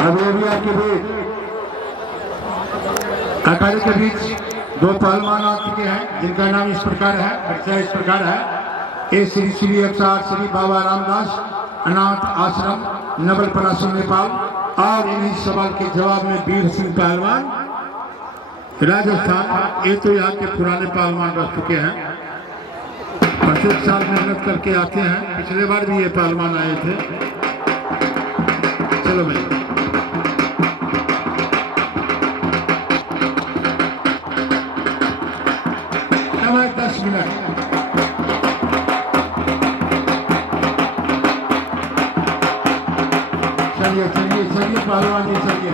अभी आपके बीच अखाड़े के बीच दो पहलवान आ चुके हैं जिनका नाम इस प्रकार है, परिचय इस प्रकार है। ए श्री श्री 108 श्री बाबा रामदास अनाथ आश्रम नवलपरासी नेपाल। और इन्हीं सवाल के जवाब में वीर सिंह पहलवान राजस्थान। ये तो यहाँ के पुराने पहलवान रह चुके हैं, प्रत्येक साल मेहनत करके आते हैं। पिछले बार भी ये पहलवान आए थे। चलो भाई, समय 10 मिनट। चलिए चलिए चलिए पहलवान जी चलिए।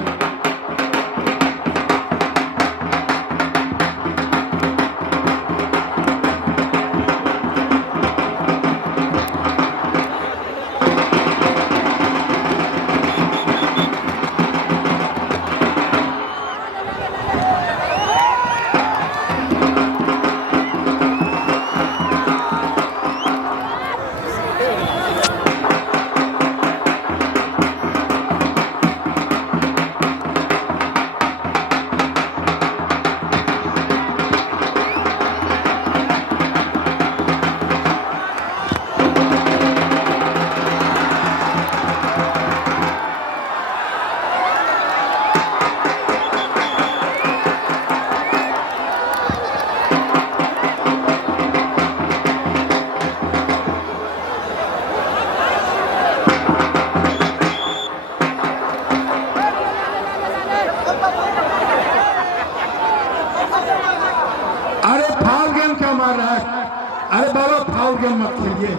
अरे बाबा फाउल गेम मत खेलिए।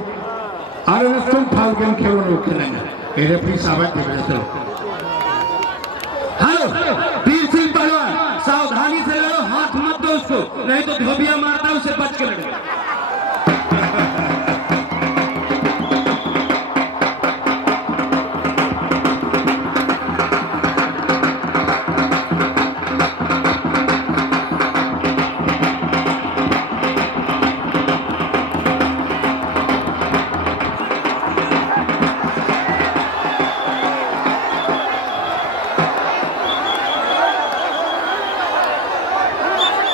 अरे न तुम फाउल गेम खेलो ना खेलेंगे। रेफरी साहब चलो। हेलो वीर सिंह पहलवान, सावधानी से लड़ो, हाथ मत दो उसको, नहीं तो धोबिया मारता उसे बच के लड़ो।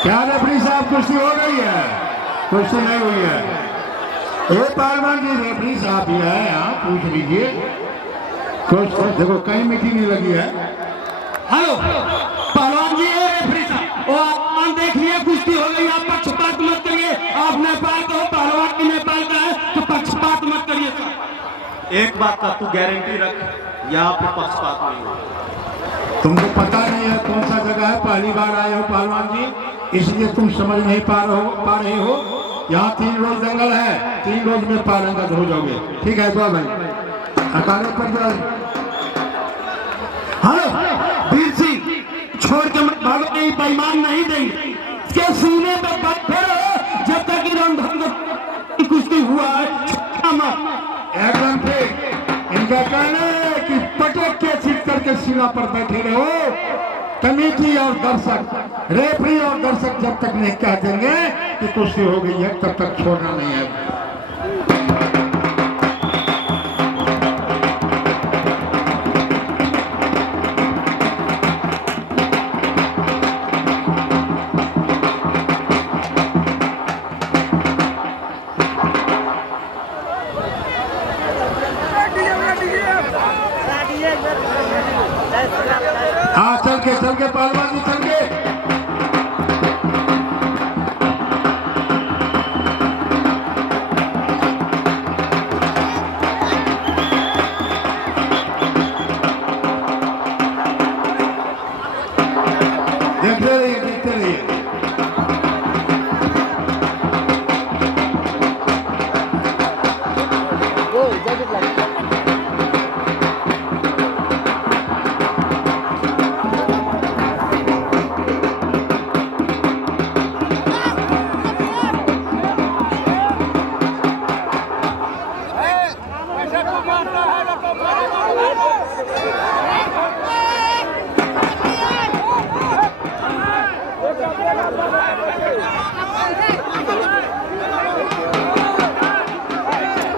क्या रेफरी साहब कुश्ती हो रही है? कुश्ती नहीं हुई है। ये पहलवान जी रेफरी साहब भी है यहाँ, पूछ लीजिए। कुछ देखो कहीं मीटिंग नहीं लगी है। हेलो पहलवान जी, ये रेफरी साहब, वो आप देख लिए कुश्ती हो गई, आप पक्षपात मत करिए। आप नेपाल का हो, पहलवान की नेपाल का है, तो पक्षपात मत करिए। एक बात का तू गारंटी रख, यहाँ पे पक्षपात नहीं हो। तुमको पता नहीं है कौन सा जगह है, पहली बार आए हो पहलवान जी, इसलिए तुम समझ नहीं पा रहे हो। यहाँ 3 रोज जंगल है, 3 रोज में पारंगत हो जाओगे। ठीक है तो भाई अकाले पर जाओ। हेलो वीर सिंह, छोड़ के मत भागो, नहीं बेईमान नहीं देंगे। इसके सीने पे बट फेरो जब तक रणभंग कुश्ती हुआ है। एकदम ठीक। इनका कहना है कि पटक के सीट करके सीना पर बैठे रहो। कमेटी और दर्शक, रेफरी और दर्शक जब तक नहीं कह देंगे कि कुश्ती हो गई है, तब तक छोड़ना नहीं है। हाँ चल के पहलवान जी चल के। देखते रहिए देखते रहिए।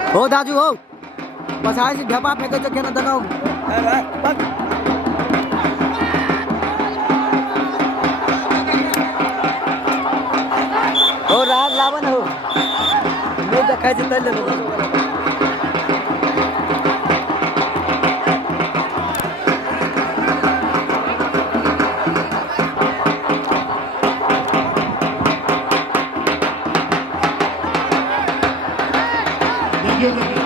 हो दाजू हो, पछाडि ढेपा फेंके चाहिँ खेल्न दगाउ। हो राग लावन हो नहीं देखा जितना ले देखिए देखिए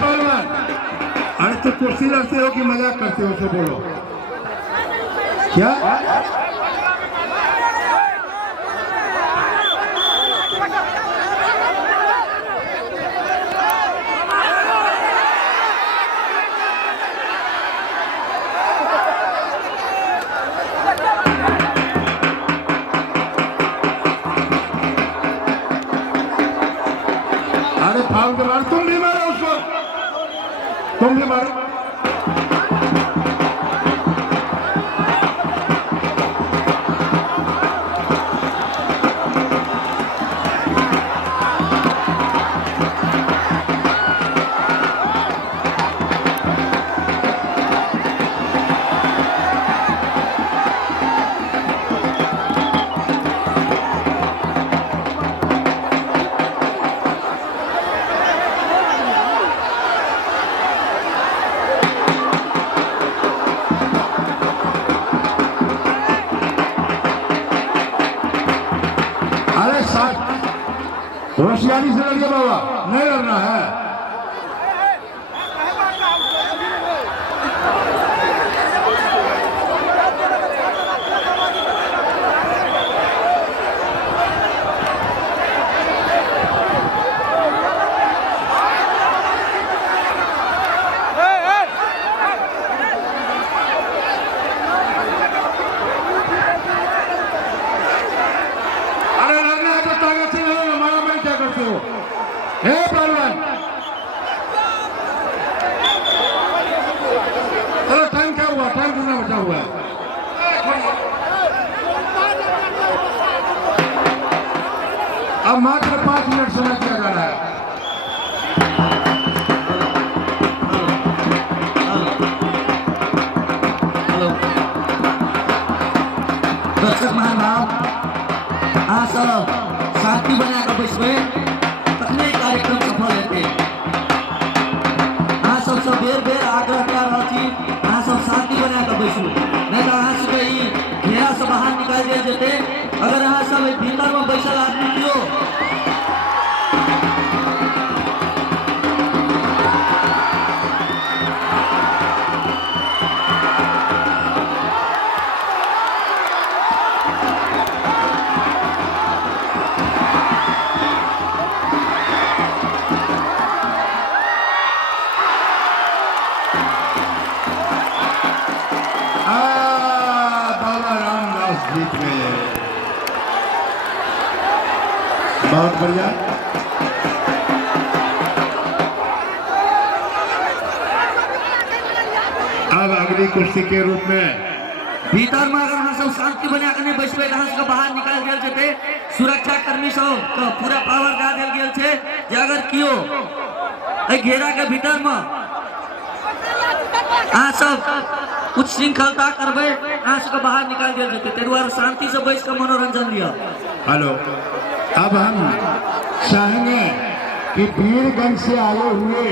पहलवान, अरे तो कुर्सी लड़ते हो कि मजाक करते हो? तो बोलो क्या? अरे फाउल के बाद तुम भी मारो उसको, तुम भी मारो। अरे साथ होशियारी से लड़िए बाबा, नहीं लड़ना है। हे पहलवान, चलो टाइम क्या हुआ? टाइम कितना बचा हुआ है? अब मात्र 5 मिनट समय किया जा रहा है। दर्शक महानुभाव हाँ सब शांति बनाकर बैसबे तखने कार्यक्रम सफल हेतै। अहाँ सब बेर बेर आग्रह कऽ रहल छी अहाँ सब शांति बनाकर बैसू, नहीं तो अहाँ सबके ई घेरा से बाहर निकाल देल जेतै। अगर अहाँ सब भीतर में बैसल आदमी कियो जीत गए, बहुत बढ़िया। अब अगली कुश्ती के रूप में भीतर में अगर अहाँ सब शांति बना के नहीं बैसबे अहाँ सबके बाहर निकाल देल जेतै। सुरक्षा कर्मी सब के पूरा पावर दे देल गेल छै जे अगर कियो ए घेरा के भीतर में अहाँ सब कुछ श्रृंखलता करबे अहाँ सबके बाहर निकाल देल जेतै। ताहि दुआरे शांति से बैस के मनोरंजन लिया। हेलो, अब हम चाहेंगे कि वीरगंज से आए हुए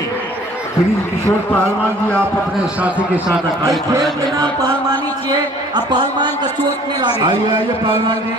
किशोर पहलवान जी आप अपने साथी के साथ खेल के नाम पहलवानी चाहिए, अब पहलवान का चोट नहीं लगे। आइए आइए पहलवान जी।